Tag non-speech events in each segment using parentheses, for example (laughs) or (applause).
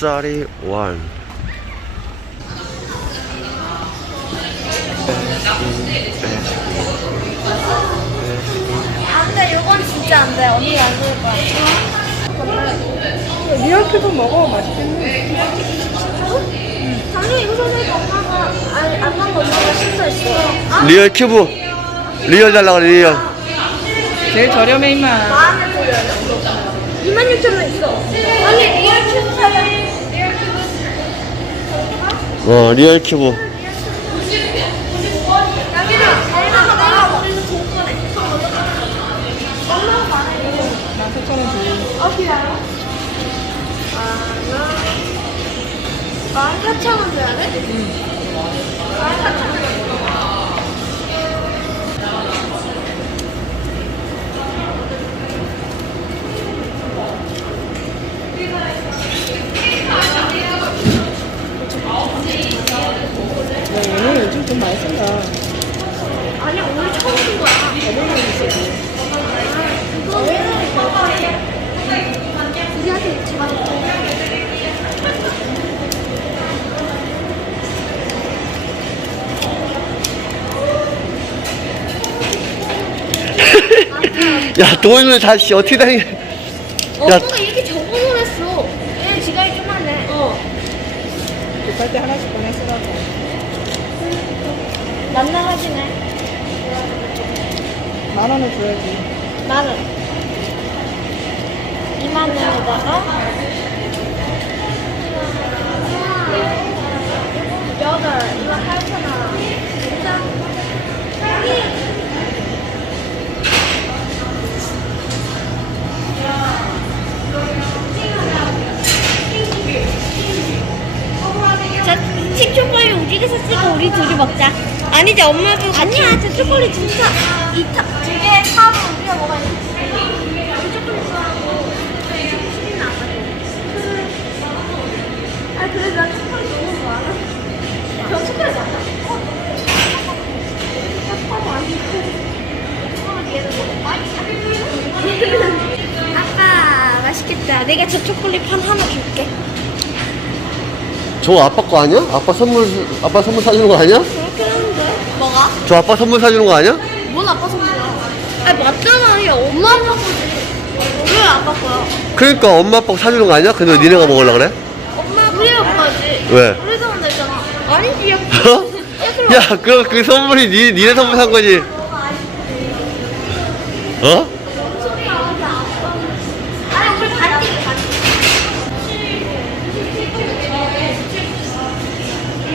쌀이 원. 안돼 이건 진짜 안돼 언니 안될 거야 리얼키도 먹어 맛있겠네. 당연히 이거 선생님 엄마가 아니 안 먹은 엄마가 신고했어 아 리얼 큐브. 리얼 달라고 그래, 리얼. 제일 저렴해 임마. 마음에 들어요 26,000원 있어 아니 리얼 큐브 사야 어, 리얼 큐브. 나 4천 원 줘. 어만 줘야 돼? 만 사천 원 야, 얘는 요즘 돈 많이 쓴다. 아니 오늘 처음 쓴 거야. 어머니 있어. 이거 우리한테 제가 (laughs) 야, 돈을 다시 어떻게 다니? 엄마가 이렇게 적어놓았어. 얘 지갑이 좀하네 어. 급할 때 하나씩 보내쓰라고. 낱낱하지네. 만 원을 줘야지. 나는 2만 원에다가 여덟. 이거 8천 원. 진짜? 자, 칩 초콜릿 우리가 샀으니까 우리 둘이 먹자. 아니지, 엄마도 같이. 아니야, 저 초콜릿 진짜 이타 두개 사면 우리가 먹어야 돼. 이 초콜릿 좋아하고 치킨은 안 먹어. 아, 그래 나 초콜릿 너무 좋아해. 저 초콜릿 맞아. 어? 아빠도 안 좋고. 아빠 맛있겠다. 내가 저 초콜릿 판 하나 줄게. 저 아빠 거 아니야? 아빠 선물, 아빠 선물 사주는 거 아니야? 저 아빠 선물 사주는 거 아니야? 뭔 아빠 선물이야? 아니 맞잖아 야 엄마 아빠 거지 왜 아빠 거야? 그러니까 엄마 아빠가 사주는 거 아니야? 근데 왜 니네가 먹으려 그래? 엄마 우리 아빠지 왜? 우리 사면 되잖아 아니지 야 어? 야, 그, 그 선물이 니, 니네 선물 산 거지. 어? 아빠 아니 우리 반띵이 반띵 이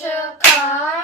Your car.